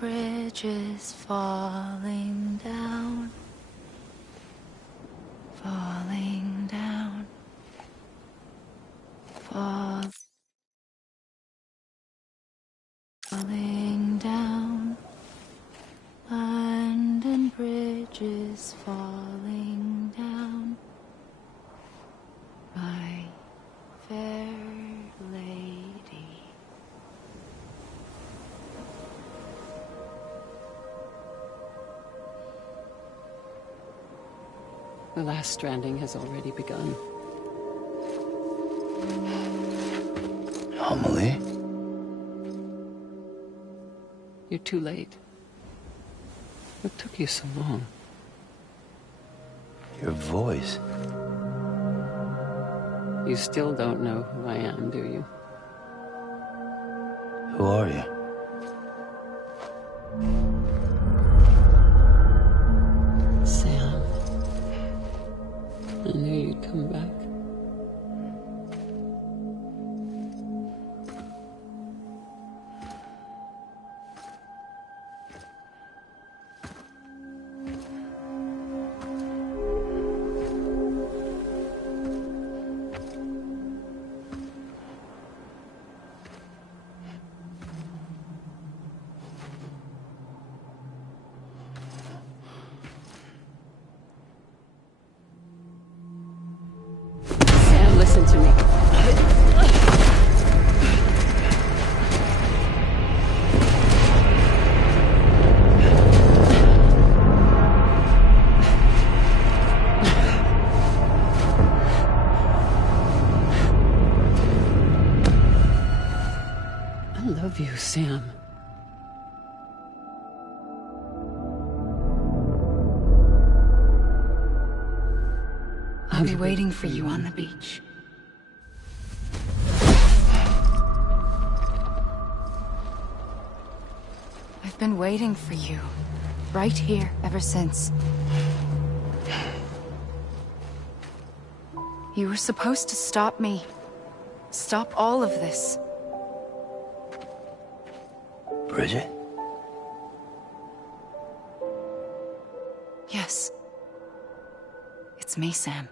bridges falling down, falling down, falling down, London bridges falling down, my fair lady. The last stranding has already begun. Amelie? You're too late. What took you so long? Your voice. You still don't know who I am, do you? Who are you? Sam. I knew you'd come back. Listen to me. I love you, Sam. I'll be waiting for you on the beach. I've been waiting for you, right here, ever since. You were supposed to stop me. Stop all of this. Bridget? Yes. It's me, Sam.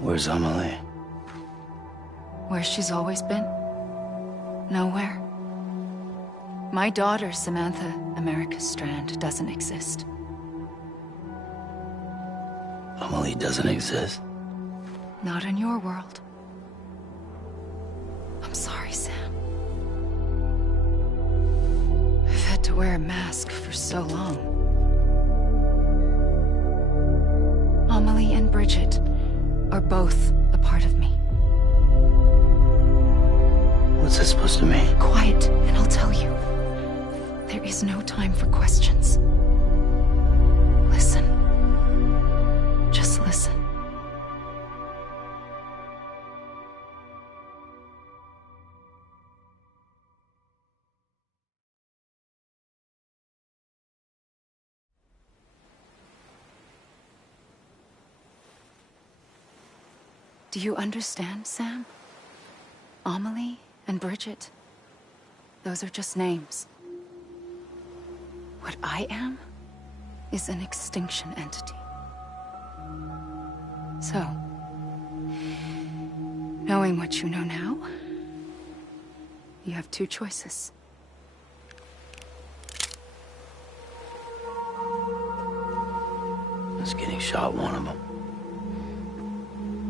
Where's Amelie? Where she's always been. Nowhere. My daughter, Samantha America Strand, doesn't exist. Amelie doesn't exist? Not in your world. I'm sorry, Sam. I've had to wear a mask for so long. Amelie and Bridget are both a part of me. What's that supposed to mean? Quiet, and I'll tell you. There is no time for questions. Listen. Just listen. Do you understand, Sam? Amelie and Bridget, those are just names. What I am is an extinction entity. So, knowing what you know now, you have two choices. Is getting shot one of them?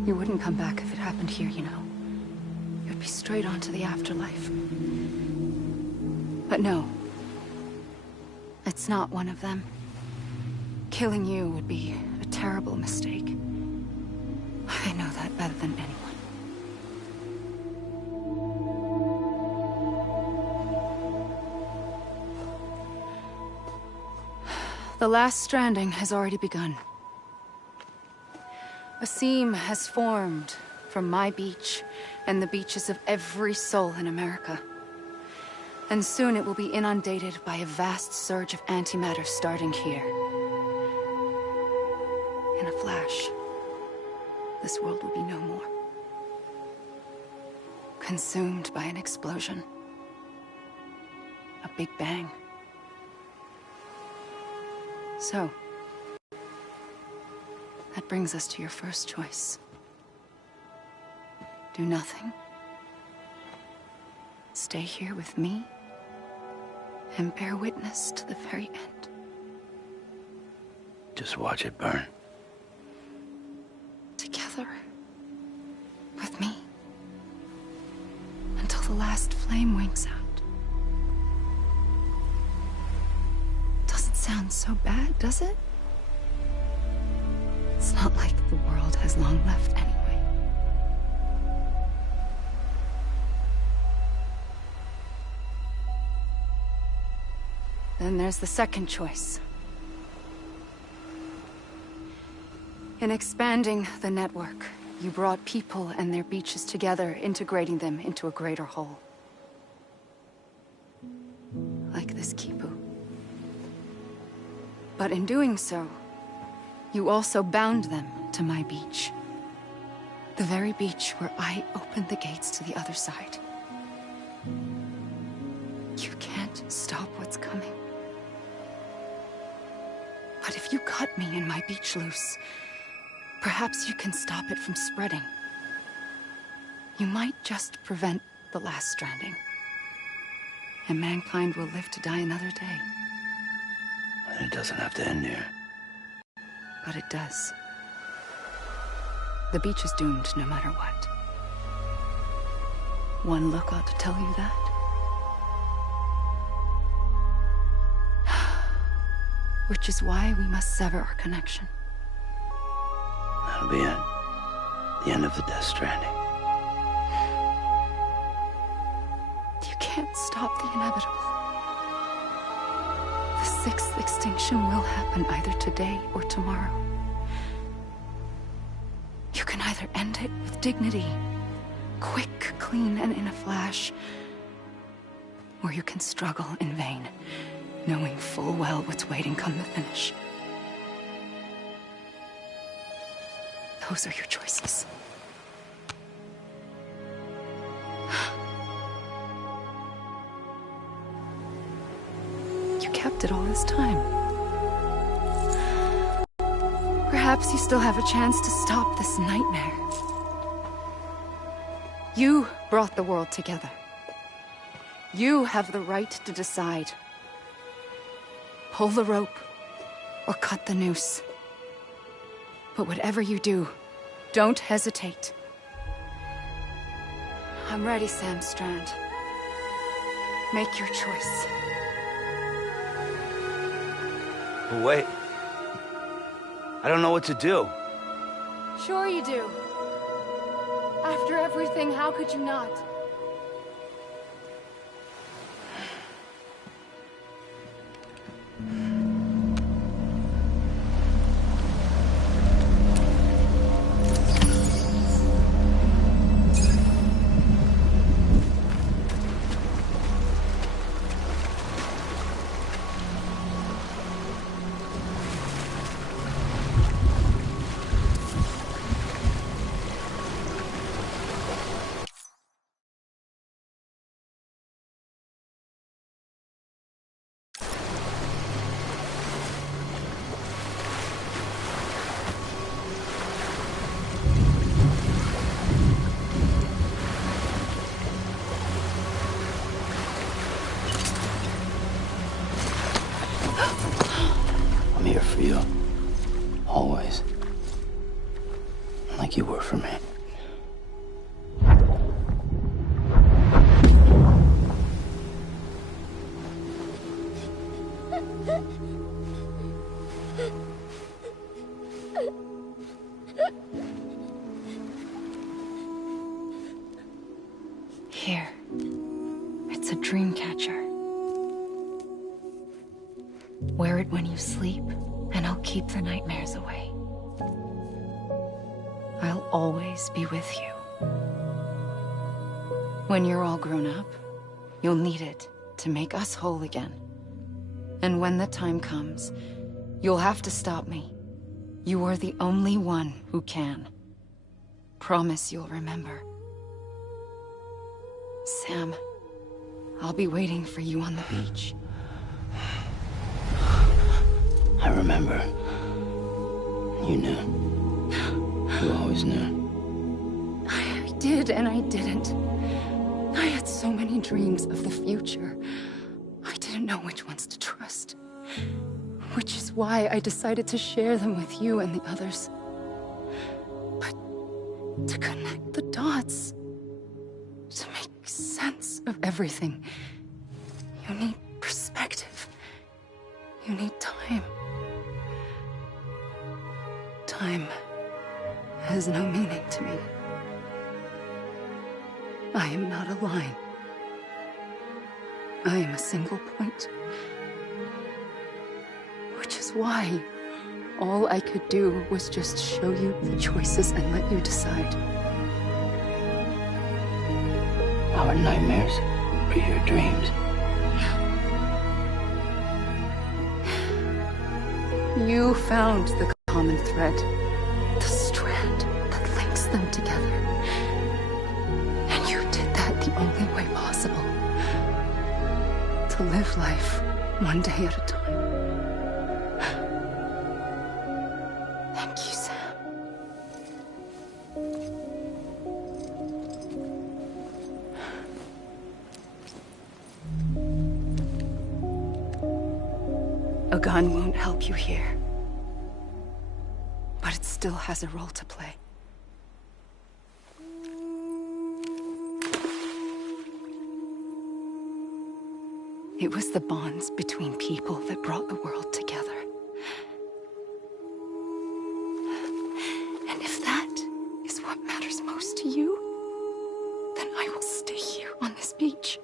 You wouldn't come back if it happened here, you know. You'd be straight on to the afterlife. But no. It's not one of them. Killing you would be a terrible mistake. I know that better than anyone. The last stranding has already begun. A seam has formed from my beach and the beaches of every soul in America. And soon it will be inundated by a vast surge of antimatter starting here. In a flash, this world will be no more. Consumed by an explosion. a big bang. So, that brings us to your first choice. Do nothing. Stay here with me and bear witness to the very end. Just watch it burn. Together. With me. Until the last flame winks out. Doesn't sound so bad, does it? It's not like the world has long left anyway. Then there's the second choice. In expanding the network, you brought people and their beaches together, integrating them into a greater whole. Like this Kipu. But in doing so, you also bound them to my beach. The very beach where I opened the gates to the other side. You can't stop what's coming. But if you cut me and my beach loose, perhaps you can stop it from spreading. You might just prevent the last stranding. And mankind will live to die another day. And it doesn't have to end here. But it does. The beach is doomed no matter what. One look ought to tell you that. Which is why we must sever our connection. That'll be it. The end of the Death Stranding. You can't stop the inevitable. The sixth extinction will happen either today or tomorrow. You can either end it with dignity, quick, clean, and in a flash, or you can struggle in vain, knowing full well what's waiting come the finish. Those are your choices. You kept it all this time. Perhaps you still have a chance to stop this nightmare. You brought the world together. You have the right to decide. Pull the rope, or cut the noose. But whatever you do, don't hesitate. I'm ready, Sam Strand. Make your choice. But wait. I don't know what to do. Sure you do. After everything, how could you not? I'm here for you. Always. Like you were for me. Here. It's a dream catcher. Wear it when you sleep, and I'll keep the nightmares away. I'll always be with you. When you're all grown up, you'll need it to make us whole again. And when the time comes, you'll have to stop me. You are the only one who can. Promise you'll remember. Sam, I'll be waiting for you on the beach. I remember. You knew. You always knew. I did and I didn't. I had so many dreams of the future. I didn't know which ones to trust. Which is why I decided to share them with you and the others. But to connect the dots, to make sense of everything, you need perspective. You need time. Time has no meaning to me. I am not a line. I am a single point. Which is why all I could do was just show you the choices and let you decide. Our nightmares are your dreams. You found the common thread, the strand that links them together. And you did that the only way possible. To live life one day at a time. Thank you, Sam. A gun won't help you here. But it still has a role to play. It was the bonds between people that brought the world together. And if that is what matters most to you, then I will stay here on this beach.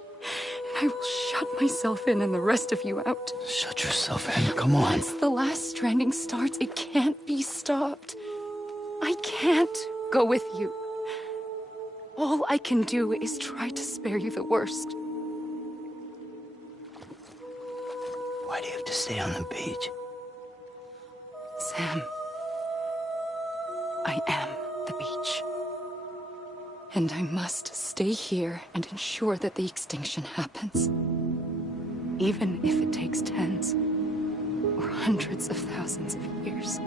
And I will shut myself in and the rest of you out. Shut yourself in, come on. Once the last stranding starts, it can't be stopped. I can't go with you. All I can do is try to spare you the worst. Why do you have to stay on the beach? Sam, I am the beach. And I must stay here and ensure that the extinction happens. Even if it takes tens or hundreds of thousands of years.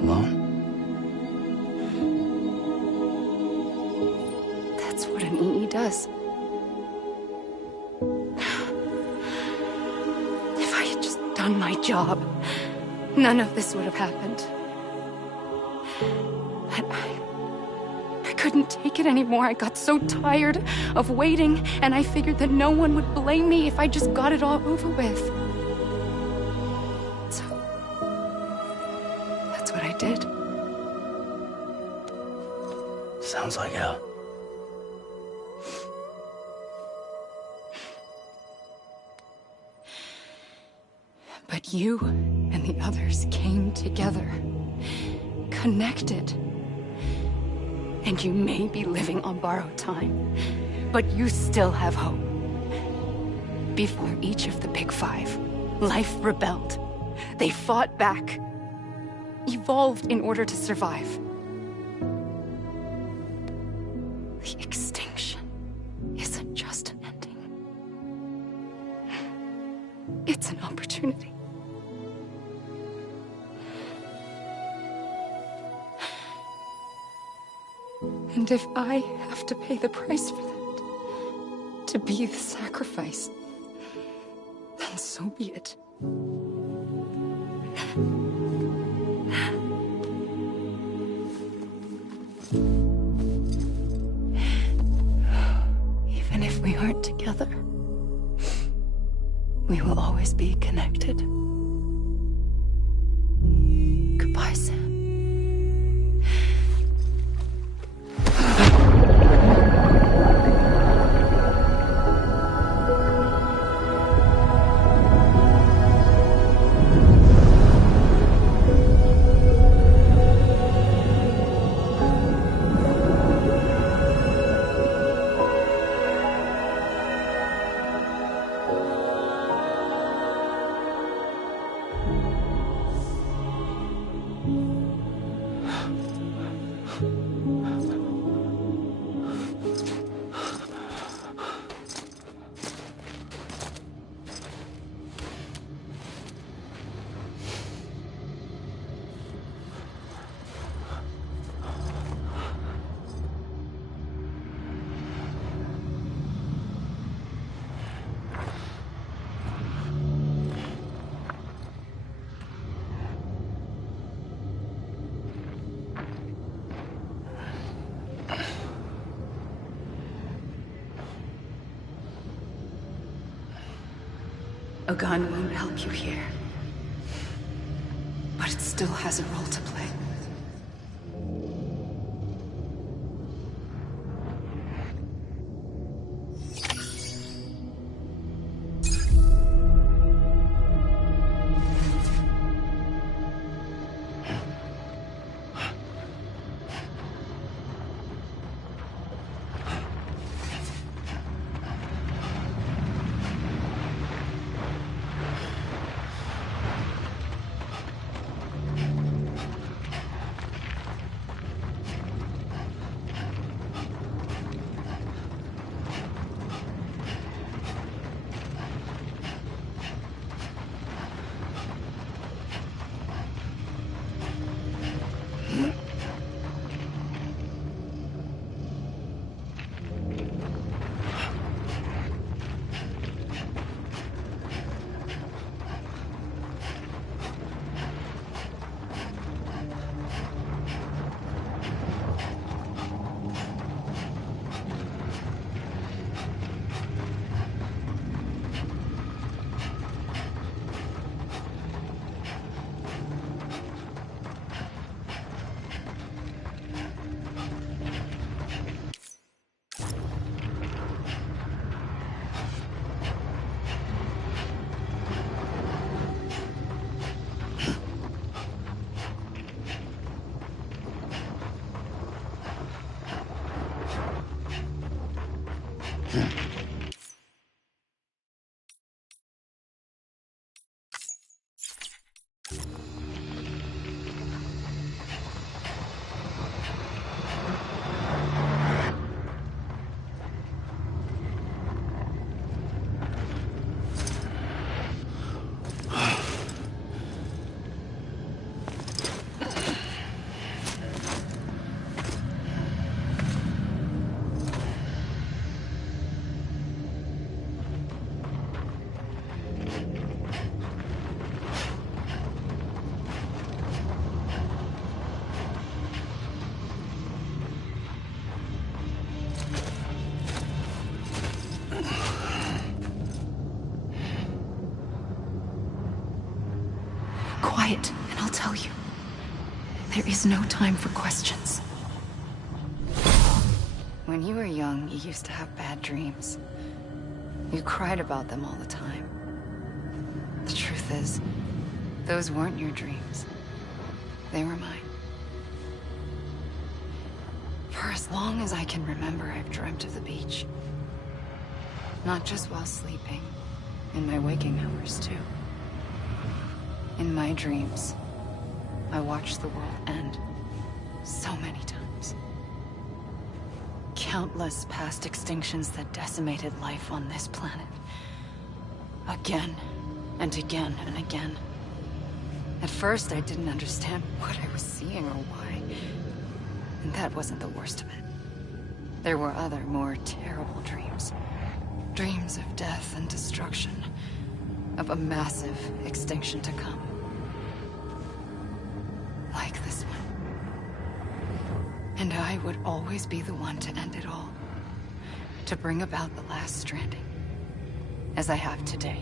Alone? That's what an EE does. If I had just done my job, none of this would have happened. But I couldn't take it anymore. I got so tired of waiting, and I figured that no one would blame me if I just got it all over with. So, that's what I did. Sounds like hell. But you and the others came together, connected. And you may be living on borrowed time, but you still have hope. Before each of the Big Five, life rebelled. They fought back, evolved in order to survive. The extinction isn't just an ending. It's an opportunity. And if I have to pay the price for that, to be the sacrifice, then so be it. Even if we aren't together, we will always be connected. Goodbye, Sam. A gun won't help you here. But it still has a role to play. Quiet, and I'll tell you. There is no time for questions. When you were young, you used to have bad dreams. You cried about them all the time. The truth is, those weren't your dreams. They were mine. For as long as I can remember, I've dreamt of the beach. Not just while sleeping, in my waking hours too. In my dreams, I watched the world end so many times. Countless past extinctions that decimated life on this planet. Again, and again, and again. At first, I didn't understand what I was seeing or why. And that wasn't the worst of it. There were other, more terrible dreams. Dreams of death and destruction. Of a massive extinction to come. Like this one. And I would always be the one to end it all. To bring about the last stranding. As I have today.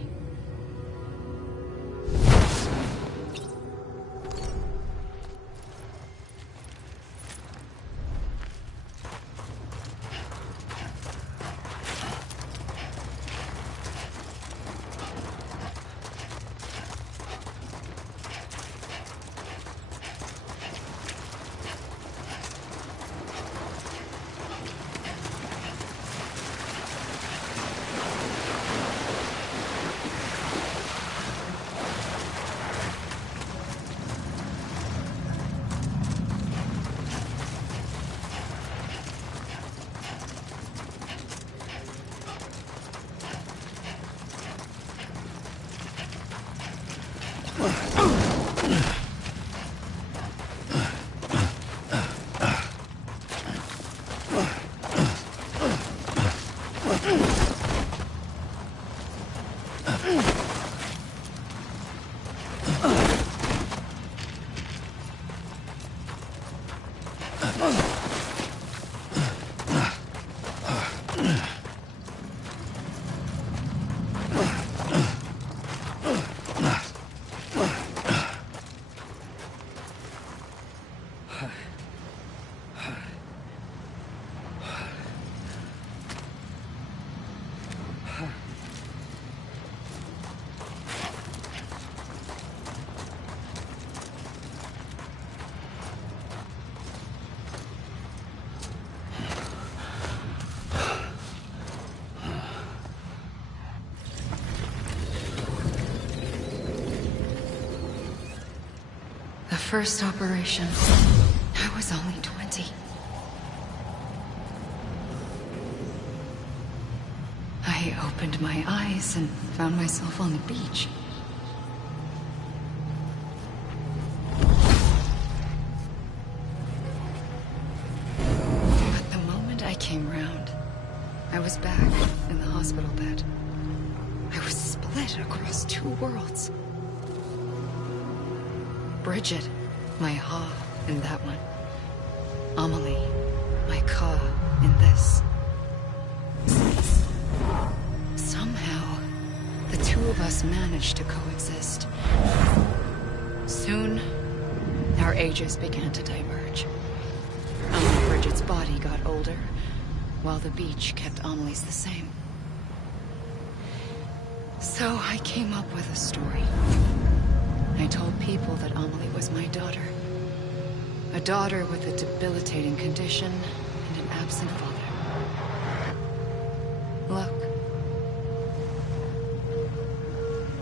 first operation, I was only 20. I opened my eyes and found myself on the beach. But the moment I came round, I was back in the hospital bed. I was split across two worlds. Bridget, my Ha in that one. Amelie, my Ka in this. Somehow, the two of us managed to coexist. Soon, our ages began to diverge. Only Bridget's body got older, while the beach kept Amelie's the same. So I came up with a story. I told people that Amelie was my daughter. A daughter with a debilitating condition and an absent father. Look.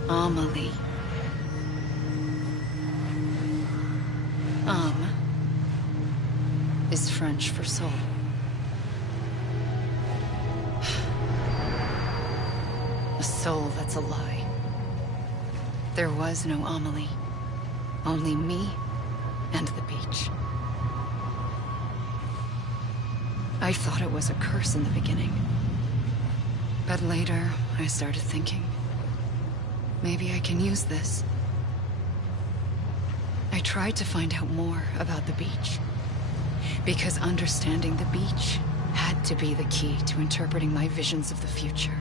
Amelie. Is French for soul. A soul that's a lie. There was no Amelie. Only me and the beach. I thought it was a curse in the beginning. But later, I started thinking, maybe I can use this. I tried to find out more about the beach. Because understanding the beach had to be the key to interpreting my visions of the future.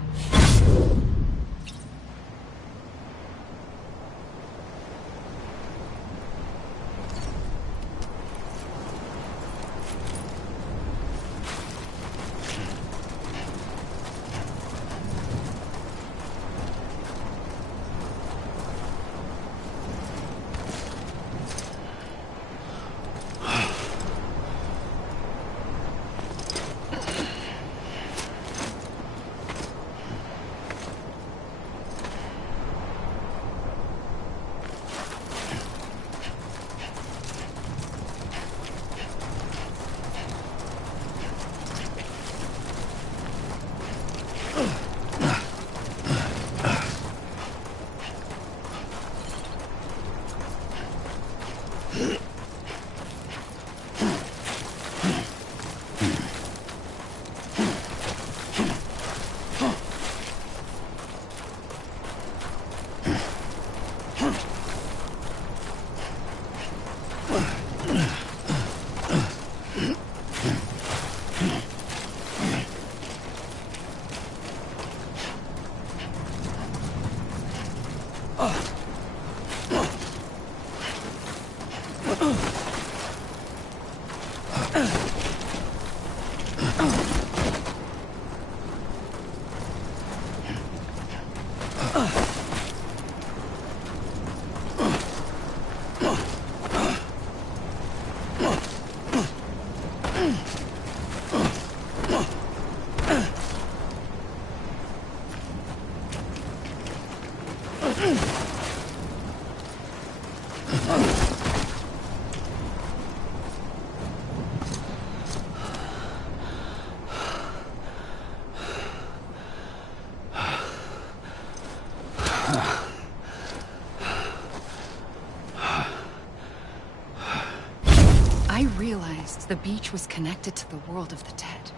The beach was connected to the world of the dead,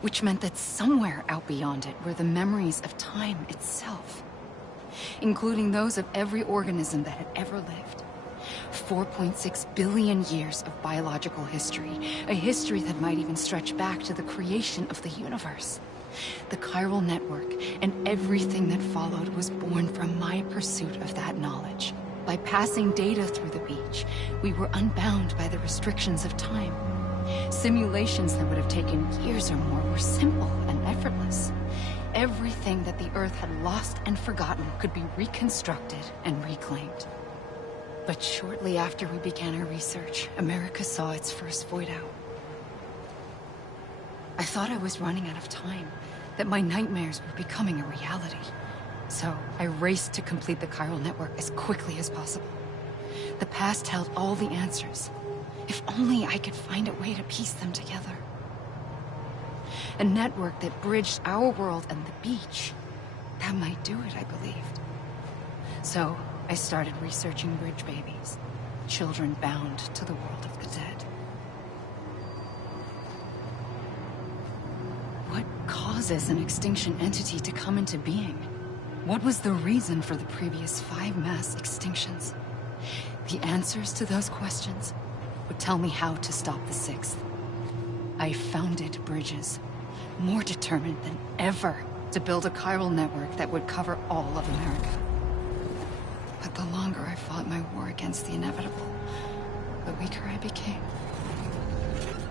which meant that somewhere out beyond it were the memories of time itself, including those of every organism that had ever lived. 4.6 billion years of biological history, a history that might even stretch back to the creation of the universe. The chiral network and everything that followed was born from my pursuit of that knowledge. By passing data through the beach, we were unbound by the restrictions of time. Simulations that would have taken years or more were simple and effortless. Everything that the Earth had lost and forgotten could be reconstructed and reclaimed. But shortly after we began our research, America saw its first void out. I thought I was running out of time, that my nightmares were becoming a reality. So I raced to complete the chiral network as quickly as possible. The past held all the answers. If only I could find a way to piece them together. A network that bridged our world and the beach. That might do it, I believed. So, I started researching bridge babies. Children bound to the world of the dead. What causes an extinction entity to come into being? What was the reason for the previous 5 mass extinctions? The answers to those questions would tell me how to stop the 6th. I founded bridges, more determined than ever to build a chiral network that would cover all of America. But the longer I fought my war against the inevitable, the weaker I became.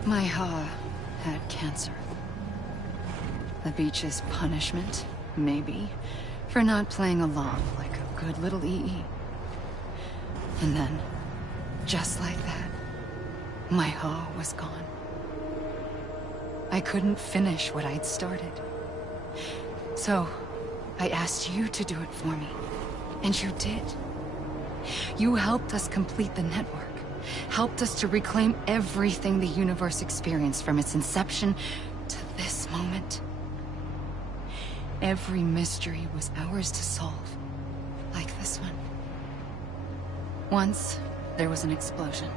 My Ha had cancer. The beach's punishment, maybe, for not playing along like a good little EE. And then, just like that, my Ha was gone. I couldn't finish what I'd started. So, I asked you to do it for me. And you did. You helped us complete the network. Helped us to reclaim everything the universe experienced from its inception to this moment. Every mystery was ours to solve. Like this one. Once, there was an explosion.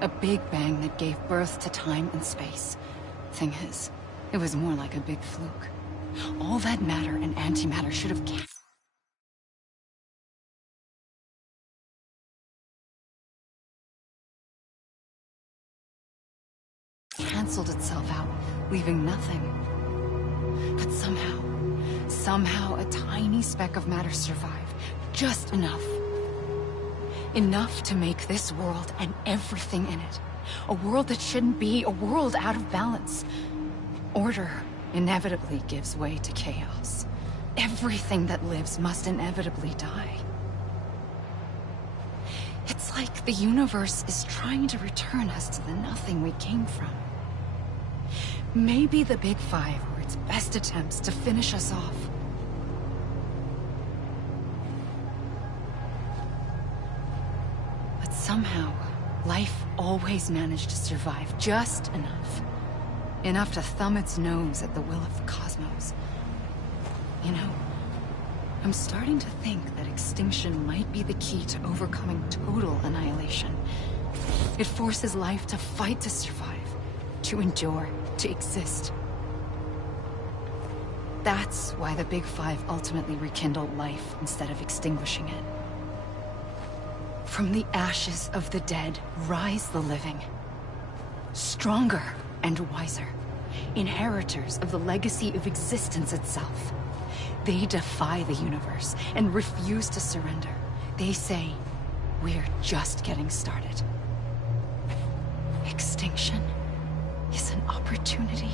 A big bang that gave birth to time and space. Thing is, it was more like a big fluke. All that matter and antimatter should have canceled itself out, leaving nothing. But somehow a tiny speck of matter survived. Just enough. Enough to make this world and everything in it. A world that shouldn't be, a world out of balance. Order inevitably gives way to chaos. Everything that lives must inevitably die. It's like the universe is trying to return us to the nothing we came from. Maybe the Big Five were its best attempts to finish us off. But somehow, life always managed to survive just enough. Enough to thumb its nose at the will of the cosmos. You know, I'm starting to think that extinction might be the key to overcoming total annihilation. It forces life to fight to survive, to endure, to exist. That's why the Big Five ultimately rekindled life instead of extinguishing it. From the ashes of the dead rise the living. Stronger and wiser. Inheritors of the legacy of existence itself. They defy the universe and refuse to surrender. They say, we're just getting started. Extinction is an opportunity.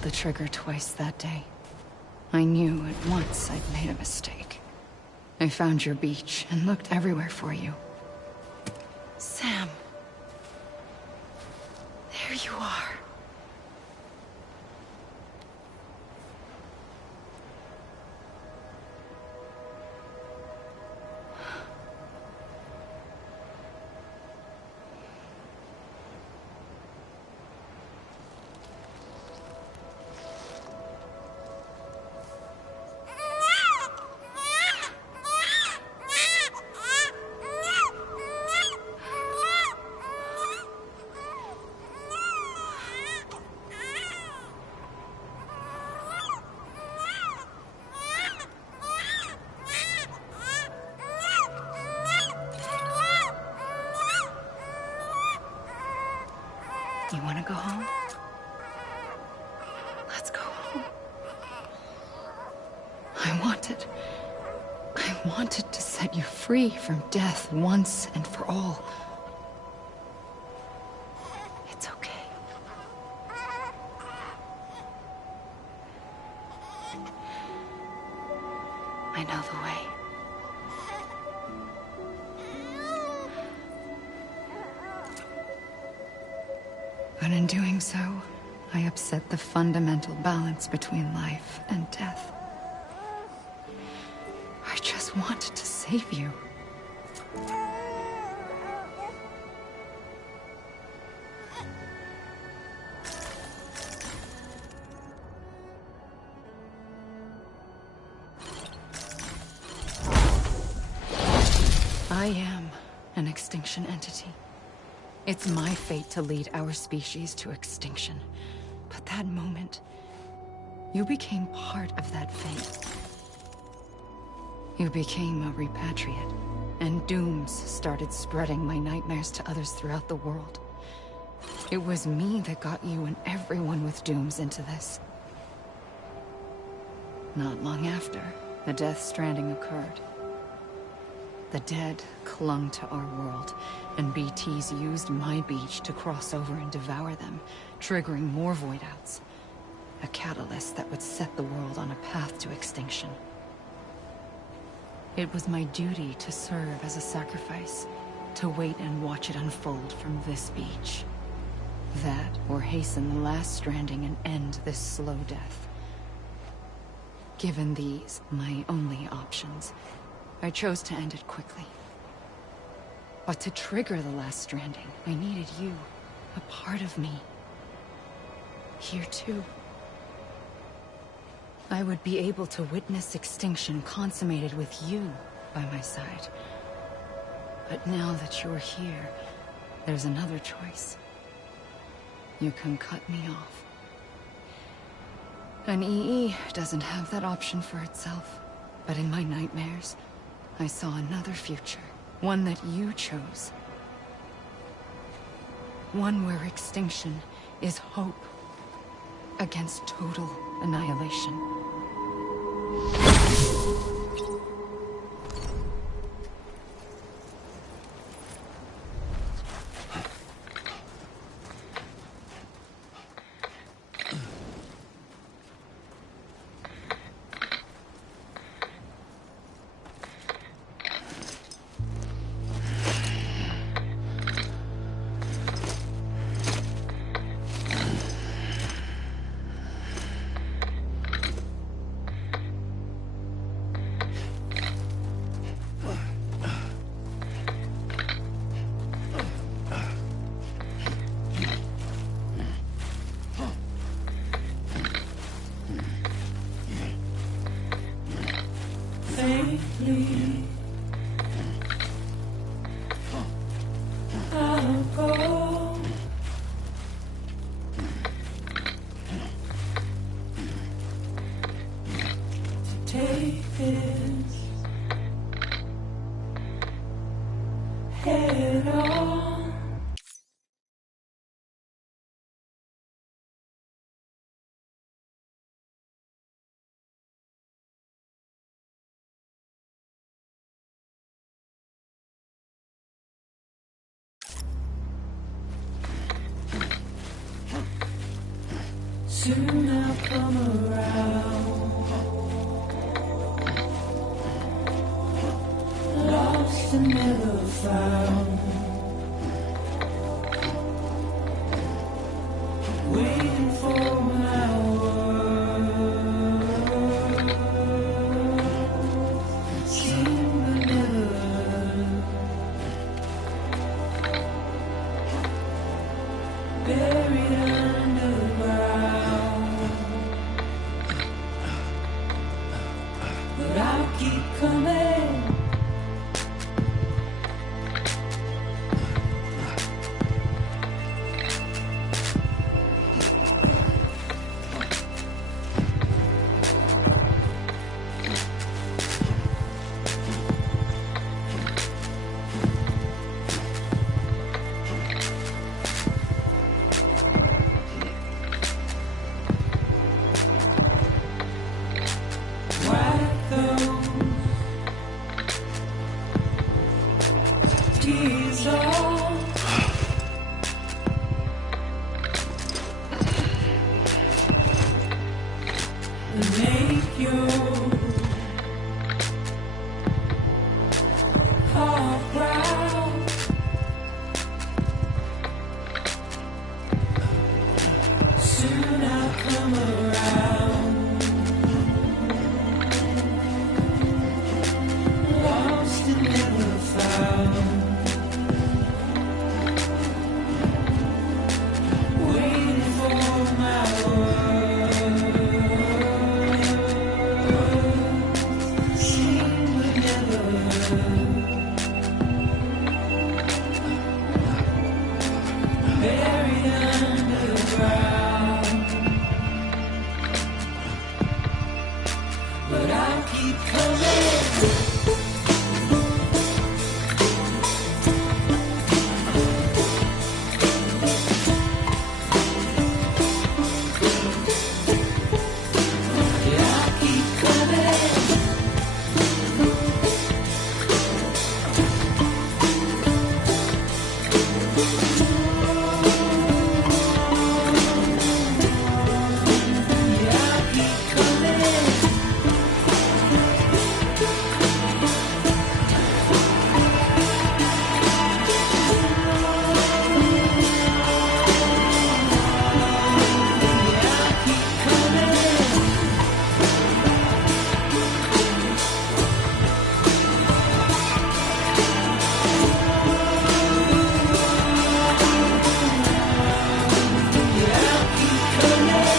pulled the trigger twice that day. I knew at once I'd made a mistake. I found your beach and looked everywhere for you. Sam. There you are. You want to go home? Let's go home. I wanted to set you free from death once and for all. It's okay. I know the way. But in doing so, I upset the fundamental balance between life and death. I just wanted to save you. I am an extinction entity. It's my fate to lead our species to extinction. But that moment, you became part of that fate. You became a repatriate, and dooms started spreading my nightmares to others throughout the world. It was me that got you and everyone with dooms into this. Not long after, the Death Stranding occurred. The dead clung to our world, and BTs used my beach to cross over and devour them, triggering more void outs. A catalyst that would set the world on a path to extinction. It was my duty to serve as a sacrifice, to wait and watch it unfold from this beach. That, or hasten the last stranding and end this slow death. Given these, my only options, I chose to end it quickly. But to trigger the last stranding, I needed you, a part of me. Here too. I would be able to witness extinction consummated with you by my side. But now that you're here, there's another choice. You can cut me off. An EE doesn't have that option for itself. But in my nightmares, I saw another future. One that you chose. One where extinction is hope against total annihilation. Safely, I'll go. To take this head on. Soon I'll come around. Lost and never found. Waiting for my world. Seen but never heard. Buried underground. But I'll keep coming. Wipe those tears off. And make your heart proud. Soon I'll come around. Lost and never found. Waiting for my world. Seen but never heard. Buried underground. But I'll keep coming. Yeah, I'll keep coming. Yeah, I'll keep coming. Yeah, I'll keep coming. Yeah, I'll keep coming. Yeah, I'll keep coming.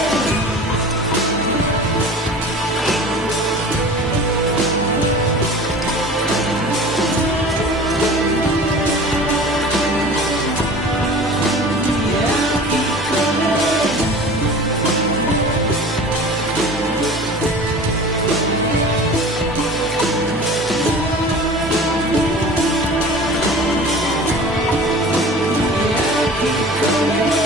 Yeah, I'll keep coming.